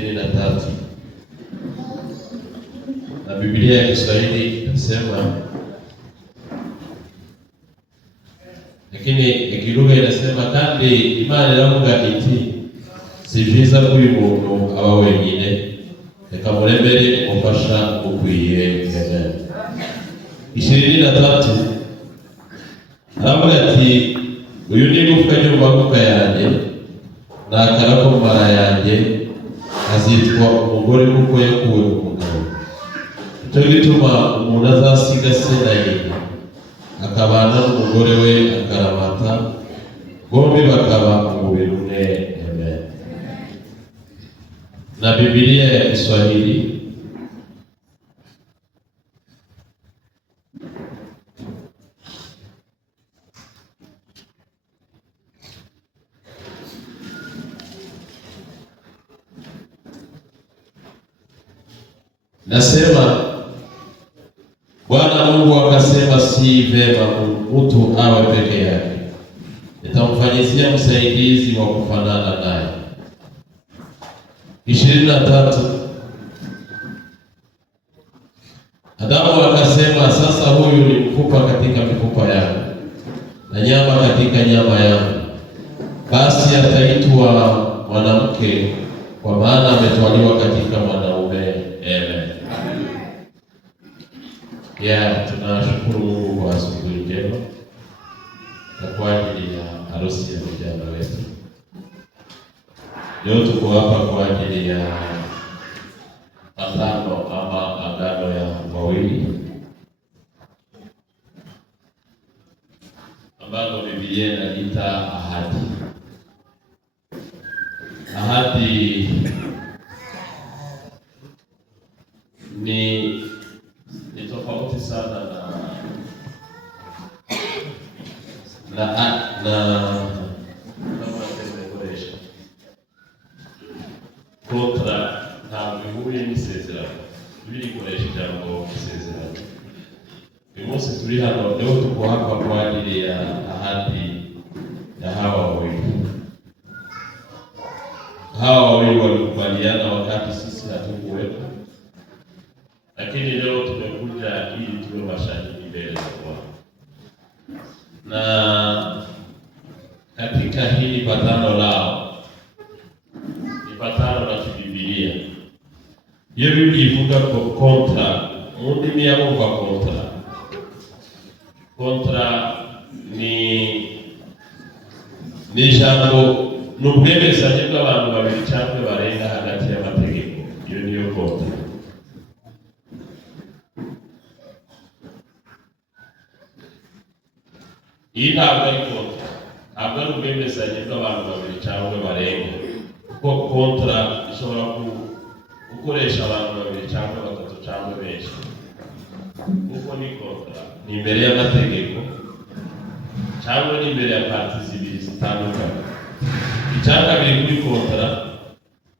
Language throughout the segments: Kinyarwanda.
23 na Biblia ya Kiswahili inasema, lakini ikilugha inasema kandi Imana iravuga iti si vyiza ko uyu muntu aba wenyine, reka muremere umufasha ukwiye. 23 aravuga ati uyu ni igufwa ry'amagufwa yanjye n'akara ko mu mara yanjye, azitwa umugore kuko yakuwe mu mugabo. Icyo gituma umuntu azasiga se na nyina akabana n'umugore we akaramata, bombi bakaba umubiri umwe. Amen. Na Biblia ya Kiswahili nasema, Bwana Mungu akasema, si vema mtu awe peke yake, nitamfanyizia msaidizi wa kufanana naye. 23 Adamu akasema, sasa huyu ni mfupa katika mifupa yangu na nyama katika nyama yangu, basi ataitwa mwanamke, kwa maana ametwaliwa katika mwanaume. Amen. Tunashukuru Mungu kwa asubuhi njema na kwa ajili ya harusi ya vijana wetu. Leo tuko hapa kwa ajili ya agano ama agano ya wawili ambalo Biblia inaita ahadi. Ahadi ni tofauti sana na kontra ntabwo bihuye n'isezerano. Bibiri ikoresha ijambo isezerano. Uyu munsi turi hano leo tuko hapa kwa ajili ya ahadi ya hawa wawili. Hawa wawili walikubaliana wakati sisi hatukuwepo, lakini leo tumekuja ili tuwe mashahidi mbele za Bwana. Na katika hili patano lao ni patano la Biblia. Iyo Biblia ivuga ko kontra, mundi miyabumva kontra. Kontra ni ijambo n'ubwemezanye bw'abantu babiri cyangwa barenga hagati y'amategeko. Iyo niyo kontra. Iyi ntabwo ari kontra, ntabwo ari ubwemezanye bw'abantu babiri cyangwa barenga, kuko kontra ishobora gukoresha abantu babiri cyangwa batatu cyangwa benshi. Kuko ni kontra, ni imbere y'amategeko cyangwa ni imbere ya parti zibiri zitandukanye. Icya kabiri kuri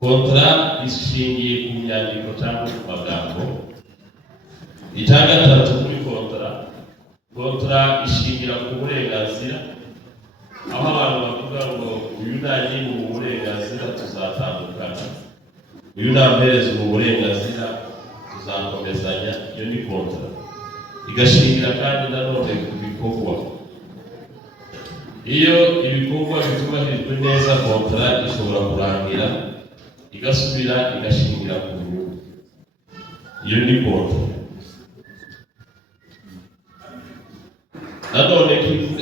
kontra ishingiye ku nyandiko cyangwa ku magambo. Icya gatatu kuri kontra ishingira ku burenganzira, aho abantu bavuga ngo uyu nari mu burenganzira tuzatandukana, uyu nampereza mu burenganzira tuzakomezanya. Iyo ni kontra. Igashingira kandi nanone ku bikorwa. Iyo ibikorwa bitubahirijwe neza, kontra ishobora kurangira igasubira igashingira ku nyungu. Iyo ni kontra. Nanone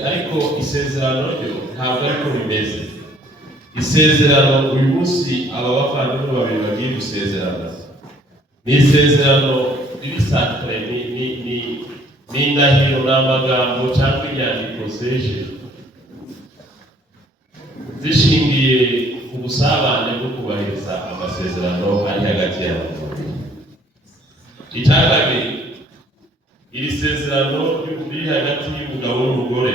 ariko isezerano ryo ntabwo ariko bimeze. Isezerano uyu munsi aba bavandimwe babiri bagiye gusezerana, ni isezerano riri sacré, ni indahiro n'amagambo cyangwa inyandiko zeje zishingiye ku busabane bwo kubahiriza amasezerano ari hagati y'abantu. Icya kabiri, iri sezerano riri hagati y'umugabo n'umugore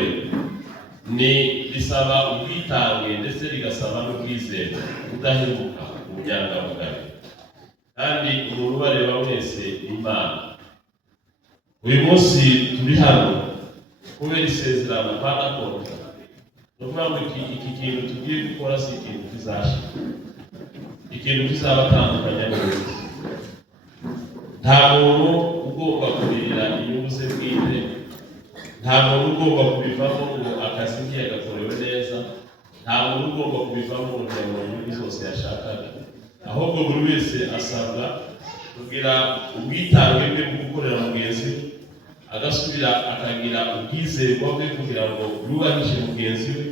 ni risaba ubwitange ndetse rigasaba n'ubwizere, kudahemuka, ubunyangamugayo, kandi umuntu ubareba wese Imana. Uyu munsi turi hano kubera isezerano pana kontra. Nukuvuga ngo iki kintu tugiye gukora si ikintu kizashira. Iki ikintu kizabatandukanya n'ubundi. Nta muntu ugomba kuririra inyungu ze bwite, nta muntu ugomba kubivamo ngo akazi ke gakorewe neza, nta muntu ugomba kubivamo ngo mu nyungu zose yashakaga, ahubwo buri wese asabwa kugira ubwitange bwe mu gukorera mugenzi we, agasubira akagira ubwizerwa bwe kugira ngo yubahishe mugenzi we.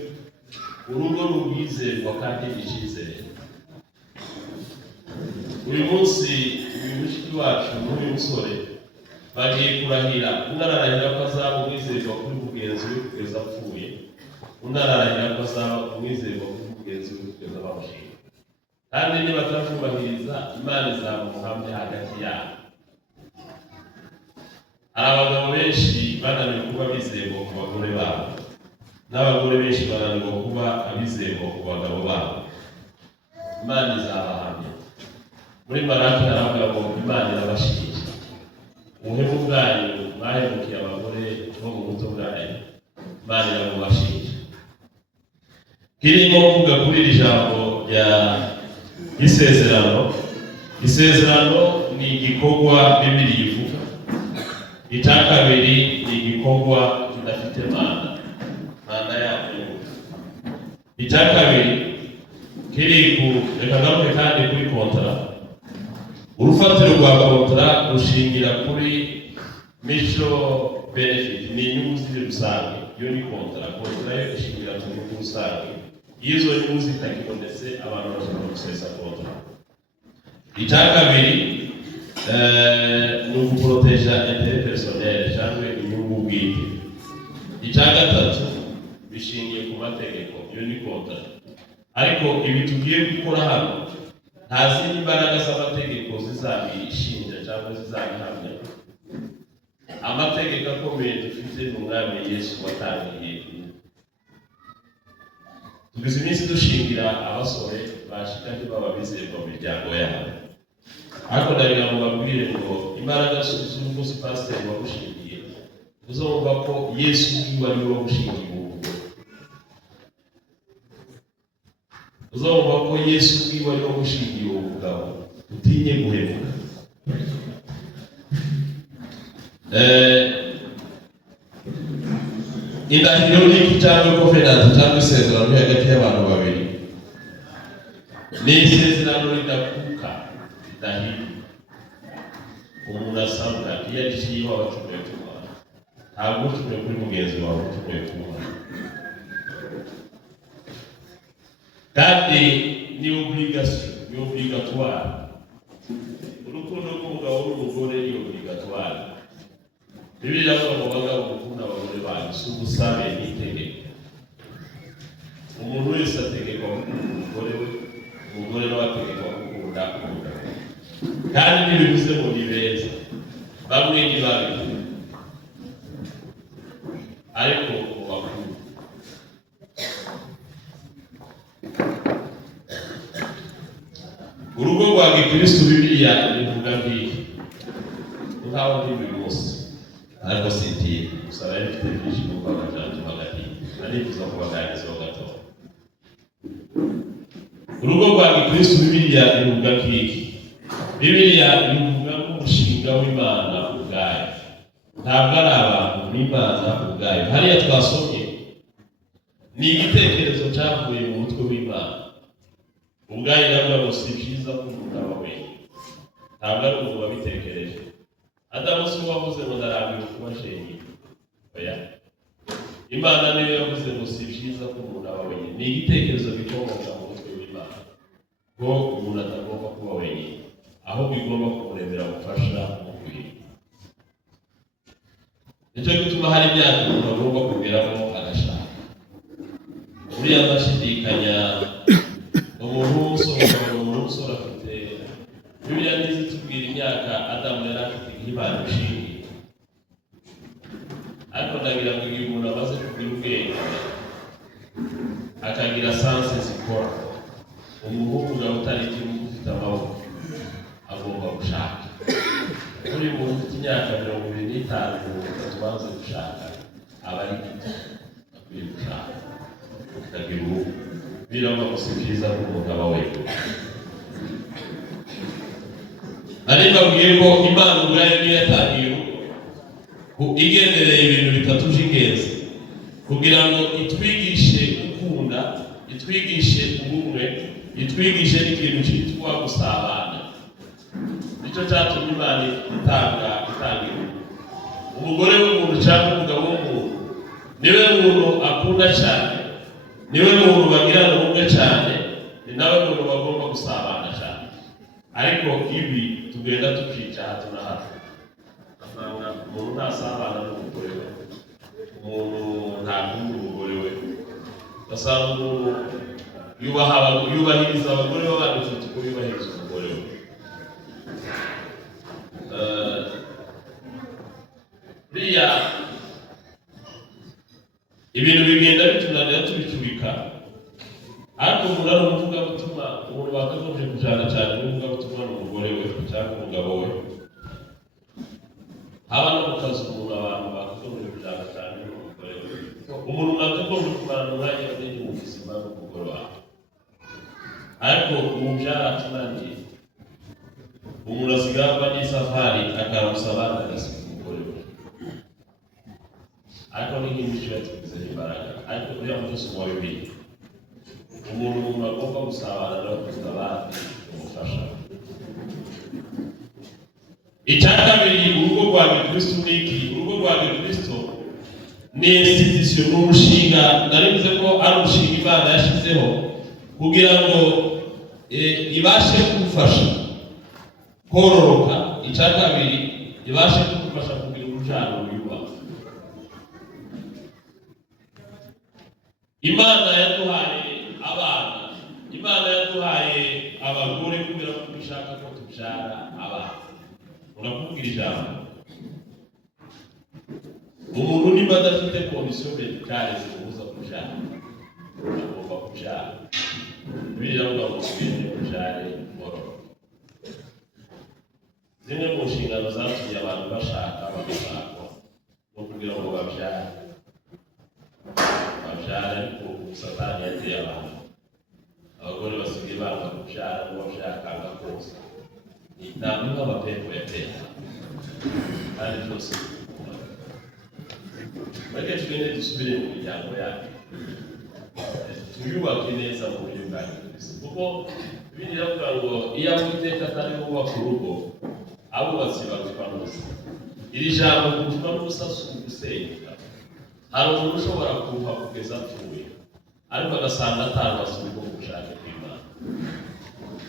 Urugo rwizerwa kandi icyizere. Uyu munsi uyu mushiki wacu n'uyu musore bagiye kurahira, unararahira ko azaba umwizerwa kuri mugenzi we kugeza apfuye, unararahira ko azaba umwizerwa kuri mugenzi we kugeza bamushinga. Kandi niba batazubahiriza, Imana izamuhamya hagati yabo. Hari abagabo benshi bananiwe kuba bizerwa ku bagore babo, n'abagore benshi bananiwe kuba abizerwa ku bagabo babo. Imana izabahamya. Muri Maraki haravuga ngo Imana irabashyigikira. Ubuhemu bwanyu mwahemukiye abagore bo mu buto bwanyu, Imana irabubashyigikira. Kirimo kuvuga kuri iri jambo rya isezerano. Isezerano ni igikorwa Bibiliya ivuga. Icya kabiri ni igikorwa kidafite manda yayo. Icya kabiri kiri reka ngaruke kandi kuri kontara. Urufatiro rwa kontara rushingira kuri mutual benefit, ni inyungu ziri rusange. Iyo ni kontara. Kontara yo ishingira ku nyungu rusange. Iyo izo nyungu zitakibonetse, abantu bashobora gusesa kontara. Icya kabiri ni uguporoteja intérêt personnel cyangwa inyungu bwite. Icya gatatu bishingiye ku mategeko. Iyo ni kontara. Ariko ibi tugiye gukora hano nta zindi mbaraga z'amategeko zizabishinja cyangwa zizabihamya. Amategeko akomeye dufite ni Umwami Yesu watangiye. Tugize iminsi dushingira abasore bashika ntibaba bizerwa mu miryango yabo. Ariko ndagira ngo babwire ngo imbaraga z'umukozi pasiteri wagushingiye, uzumva ko Yesu ubwiwe ari we wagushingiye urugo. Uzumva ko Yesu ubwiwe ari we wagushingiye umugabo, utinye guhemuka. Indahiro n'iki cyangwa covenant cyangwa isezerano hagati y'abantu babiri ni isezerano ridakuka, ridahira. Umuntu asabwa iyo agiyeho abacumuye ku Mana, ntabwo ucumuye kuri mugenzi wawe, ucumuye ku Mana. Kandi ni obligation, ni obligatoire. Urukundo rw'umugabo n'umugore ni obligatoire. Bibiliya ivuga ngo abagabo mukunda abagore banyu, si ubusabe ni itegeko. Umuntu wese ategekwa gukunda umugore we, umugore nawe ategekwa gukunda umugabo. Kandi ntibivuze ngo ni beza, bamwe ni babi, ariko bakunda. Urugo rwa Gikristo Bibiliya ivuga nk'iki, nkaho ndi buri munsi, ariko sintiye gusa rero mfite byinshi kuko abajyantu hagati arifuza kubaganirizaho gato. Urugo rwa Gikristo Bibiliya ivuga nk'iki. Bibiliya ivuga nk'umushinga w'Imana ubwayo, ntabwo ari abantu, n'Imana ubwayo. Hariya twasomye ni igitekerezo cyavuye mu mutwe w'Imana ubwayo. Iravuga ngo si byiza ko umuntu aba wenyine. Ntabwo ari umuntu wabitekereje. Adamu si we wavuze ngo ndarambiwe kuba shenyine. Oya, Imana niyo yavuze ngo si byiza ko umuntu aba wenyine. Ni igitekerezo gikomoka mu mutwe w'Imana ko umuntu atagomba kuba wenyine, ahubwo igomba kumuremera gufasha umubiri. Nicyo gituma hari imyaka umuntu agomba kugeramo agashaka. Buriya ndashidikanya umuntu w'umusore afite, Bibiliya ntizi tubwira imyaka Adamu yari afite nk'Imana ishingiye. Ariko ndagira ngo igihe umuntu amaze kugira ubwenge akagira sanse zikora, umuhungu nawe utari igihugu ufite amaboko agomba gushaka. Buri muntu ufite imyaka 25 tubanze gushaka aba ari gito, akwiye gushaka akagira uruhu. Biraba gusa byiza ko umuntu aba wenyine. nari mbabwiye ko Imana ubwayo niyo yatangiye igendereye ibintu bitatu by'ingenzi kugira ngo itwigishe gukunda, itwigishe ubumwe, itwigishe n'ikintu cyitwa gusabana. Nicyo cyatumye Imana itanga umugore w'umuntu cyangwa umugabo w'umuntu niwe muntu akunda cyane, niwe muntu bagirana ubumwe cyane, ni nawe muntu bagomba gusabana cyane. Ariko ibi tugenda tukica hato na hato, asanga umuntu ntasabana n'umugore we, umuntu ntakunda umugore we, asanga umuntu yubahiriza abagore b'abandi ufite uko yubahiriza umugore we. Buriya ibintu bigenda bitunanira tubicubika, ariko umuntu ari umuvugabutumwa, umuntu bakagombye kujana cyane n'umuvugabutumwa n'umugore we cyangwa umugabo we. Haba no mu kazi umuntu abantu bakagombye kujana cyane n'umugore we. Umuntu bakagombye kumarana umwanya munini mu buzima n'umugore wawe. Ariko ubu byaratunaniye, umuntu asigaye ava n'isafari akaramusa abana agasiga umugore we. Ariko n'ikindi kiba tugize imbaraga, ariko kuriya mutusi wa bibiri umuntu agomba gusabana n'abakozi abandi umufasha. Icya kabiri, urugo rwa Gikristo ni iki? Urugo rwa Gikristo ni institution, ni umushinga. Narivuze ko ari umushinga Imana yashyizeho kugira ngo ibashe kugufasha kororoka. Icya kabiri, ibashe kugufasha kugira urubyaro rwiyubaka. Imana yaduhaye abana, Imana yaduhaye abagore kubera ko ishaka ko tubyara abana. Urakubwira ijambo, umuntu niba adafite kondisiyo medikale zimubuza kubyara, agomba kubyara. Bibiliya iravuga ngo mugende mubyare mwororoke. Zimwe mu nshingano zatumye abantu bashaka bagashakwa no kugira ngo babyare, ariko Satani yateye abantu. Abagore basigaye banga kubyara, ngo babyakanga kose. Ntabwo nk'amapepo yateye, kandi byose bareke tugende dusubire mu miryango yacu, tuyubake neza mu buryo bwa Gikristo. Kuko Bibiliya iravuga ngo iyo Uwiteka atari bubaka urugo, abubatsi bagapfa n'ubusa. Iri jambo kugupfa n'ubusa si ugusenyuka. Hari umuntu ushobora kuruha kugeza apfuye, ariko agasanga atarubatse urugo mu bushake bw'Imana,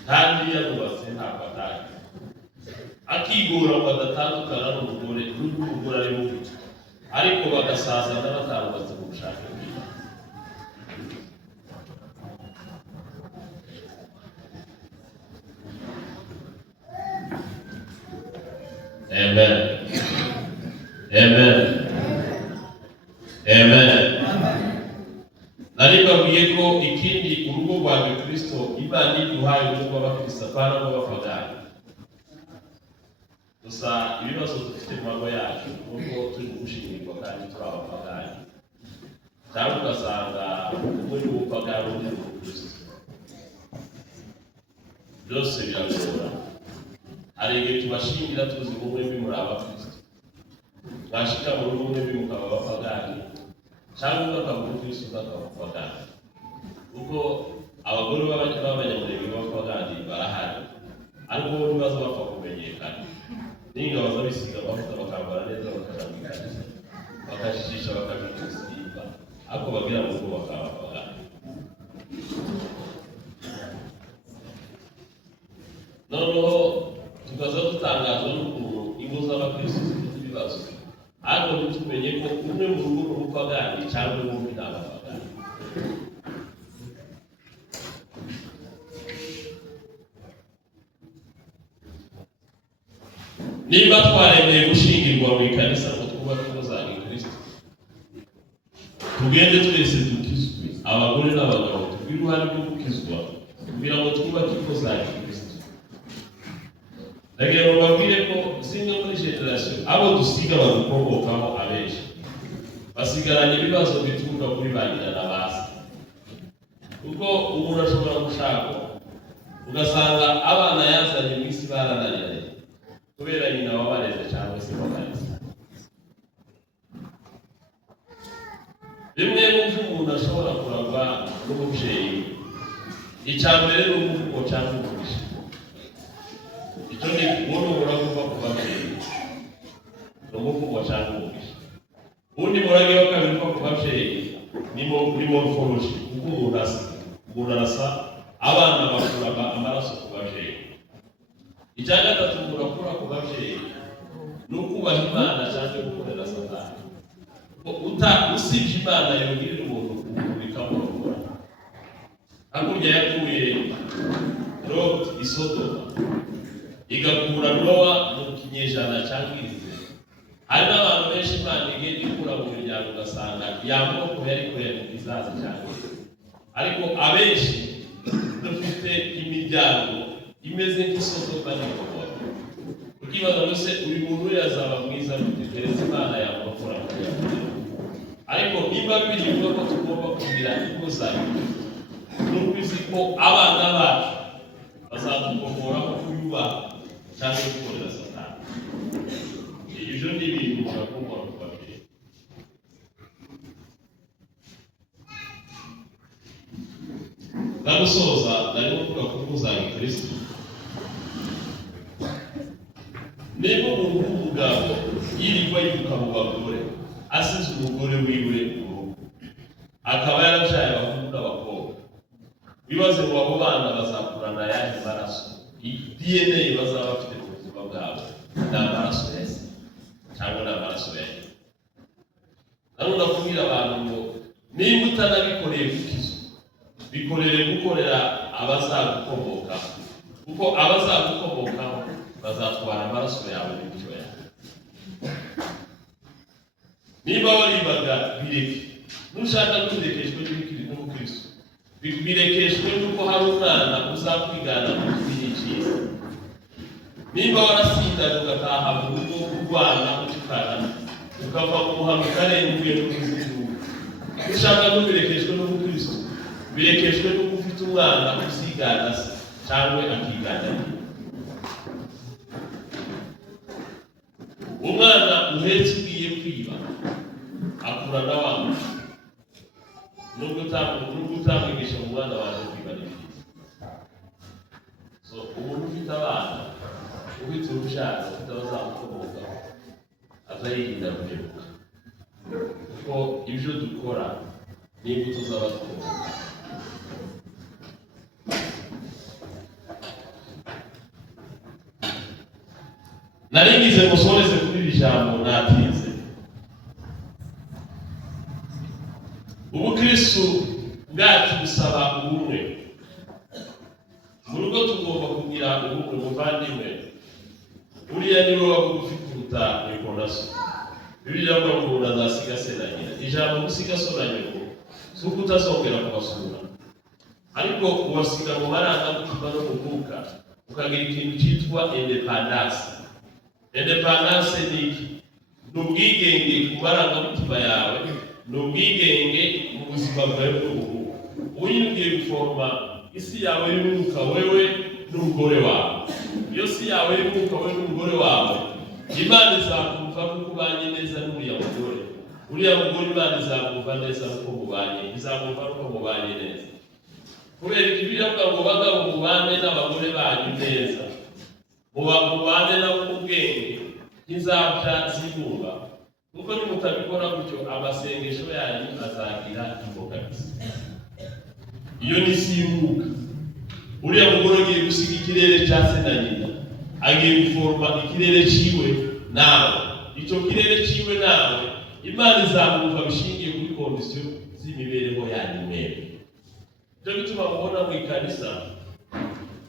kandi yarubatse ntabwo atari akigura ngo adatandukana n'umugore n'umugore ari mubi, ariko bagasazana batarubatse mu bushake bw'Imana. Amen. Amen. Amen. Nari babwiye ko ikindi urugo rwa Gikristo Imana iduhaye urugo rw'abakristo apana rw'abapagani. Gusa ibibazo dufite mu mago yacu nuko turi gushingirwa kandi turi abapagani, cyangwa ugasanga umwe ni umupagani undi ni umukristo. Byose biragora. Hari igihe tubashingira tuzi ngo umwe muri abakristo, mwashika mu rugo umwe mukaba abapagani, cyangwa ukaba umukristo ukaba umupagani. Kuko abagore b'abanyamurenge b'abapagani barahari, ariko bo ntibaza bapfa kumenyekana. Ninga baza bisiga amavuta bakambara neza bakajambikana, bakajijisha bakabikusimba, ariko bagira mu rugo bakaba abapagani. Noneho tukaza dutangazwa n'ukuntu ingo z'abakristo zifite ibibazo, ariko ntitumenye ko umwe mu rugo ni umupagani cyangwa bombi ni abapagani. Niba twaremeye gushingirwa mu ikanisa ngo twubake ingo za Gikristo, tugende twese dukizwe, abagore n'abagabo tugire uruhare rwo gukizwa kugira ngo twubake ingo za Gikristo. Ndagira ngo babwire ko zimwe muri generasiyo abo dusiga badukomokaho abenshi basigaranye ibibazo bituruka kuri ba nyina na ba se. Kuko umuntu ashobora gushaka ugasanga abana yazanye mu isi barananiranye, kubera nyina wabareze cyangwa se wabareze. Rimwe mu byo umuntu ashobora kuragwa n'umubyeyi, icya mbere ni umuvugo cyangwa umugisha. Icyo ni umuntu uravuga ku babyeyi, ni umuvugo cyangwa umugisha. Undi murage wa kabiri uva ku babyeyi ni morphology, kuko umuntu arasa, abana bakura amaraso ku babyeyi. Icya gatatu umuntu akura ku babyeyi ni ukubaha Imana cyangwa gukorera Satani. Usibye Imana yongirira umuntu bikamurokora. Hakurya yakuye Lot i Sodoma, igakura Nowa mu kinyejana cyangirize. Hari n'abantu benshi Imana igenda ikura mu miryango ugasanga yamoko yari kurera mu kizaza cyangwa, ariko abenshi dufite imiryango imeze nk'Isodoma n'Igomora. Ukibaza ngo se uyu muntu yazaba mwiza gutekereza Imana yamukora muri ya miryango. Ariko niba bivuga ko tugomba kugira inguzanyo, nuko uzi ko abana bacu bazatugomora ko kuyubaha cyangwa gukorera Satani. Ibyo ni ibintu bagomba kubabwira. Ndagusoza nari kuvuga ko kuzanga Kristo. Niba umuntu w'umugabo yirirwa yibuka mu bagore, asize umugore wiwe urugo, akaba yarabyaye abahungu n'abakobwa, bibaze ngo abo bana bazakurana ayahe maraso? DNA bazaba bafite mu buzima bwabo ni amaraso ya se cyangwa ni amaraso ya nyina. Hano ndakubwira abantu ngo niba utanabikoreye gukiza, bikorere gukorera abazagukomokaho, kuko abazagukomokaho bazatwara amaraso yawe n'imico yawe. Niba waribaga bireke, nushaka kubirekeshwe n'Umukristo, birekeshwe nuko hari umwana uzakwigana mu gihe cyiza. Niba warasindaga ugataha mu rugo urwana utukana, ukava mu muhanda ukarenguye n'uruzigihugu, nushaka kubirekeshwe n'Umukristo, birekeshwe nuko ufite umwana uzigana se cyangwa akigana nyina. Umwana uhetse ugiye kwiba akura na wa muntu, nubwo utamwigisha mu mwana waje kwiba ni byiza. So umuntu ufite abana, ufite urubyaro, ufite abazamukomokaho, azayirinda guhemuka, kuko ibyo dukora ni imbuto z'abadukomokaho. Naringize musoreze kuri iri jambo natinze. Ubukristo bwacu busaba ubumwe. Mu rugo tugomba kugira ubumwe muvandimwe. Uriya niwe waba ufite uruta Nikonaso. Bibiliya ivuga ngo umuntu azasiga se na nyina. Ijambo gusiga so na nyoko si uko utazongera kubasura, ariko ubasiga mu marangamutima no mu mwuka, ukagira ikintu cyitwa independence. Independence ni iki? Ni ubwigenge ku marangamutima yawe, ni ubwigenge mu buzima bwawe bw'ubu. Ugiye guforma isi yawe y'umwuka wewe n'umugore wawe. Iyo si yawe y'umwuka wewe n'umugore wawe, Imana izakumva kuko ubanye neza n'uriya mugore. Uriya mugore Imana izakumva neza kuko mubanye, izakumva kuko mubanye neza. Kubera Bibiliya ivuga ngo bagabo mubane n'abagore banyu neza, mubane nabo mu bwenge nk'izabya zibumba, kuko nimutabikora gutyo amasengesho yanyu azagira imbogamizi. Iyo ni isi y'umwuka. Uriya mugore agiye gusiga ikirere cya se na nyina, agiye guforma ikirere cyiwe nawe. Icyo kirere cyiwe nawe Imana izamwumva bishingiye kuri kondisiyo z'imibereho yanyu mwembi. Ibyo bituma mubona mu ikanisa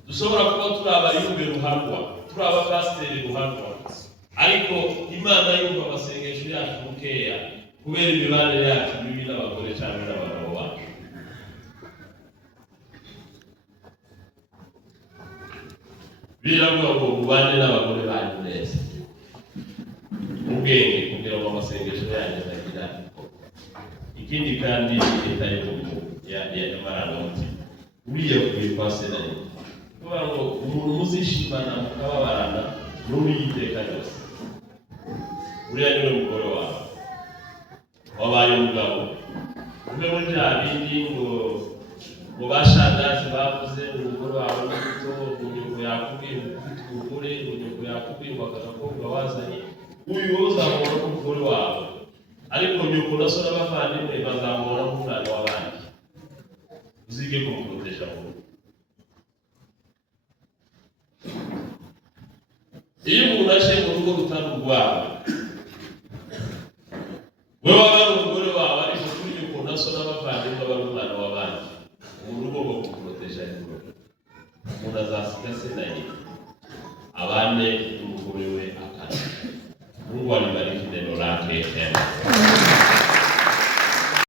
dushobora kuba turi abayumbe ruharwa, turi abapasiteri ruharwa, ariko Imana yumva amasengesho yacu mukeya kubera imibanire yacu mibi n'abagore cyangwa n'abagabo bacu. Biravuga ngo mubane n'abagore banyu neza mu bwenge kugira ngo amasengesho yanyu azagira ikorwa. Ikindi kandi leta y'amarangamutima, uriya ukwiye kwa se na nyina. Kuvuga ngo umuntu muzishimana mukababarana n'uwiteka ryose. Uriya niwe mugore wawe wabaye umugabo. Ube muri bya bindi ngo bashagazi bavuze umugore wawe n'umuto, unyuko yakubwiye ufite umugore, unyuko yakubwiye ngo agakobwa wazanye, uyu uzamubona nk'umugore wawe, ariko nyuko na so n'abavandimwe bazamubona nk'umwana w'abandi. Uzige kumukodesha mu rugo. Iyo umuntu aje mu rugo rutari urwawe, wewe waba ari umugore wawe, ariko kuri nyuko na so n'abavandimwe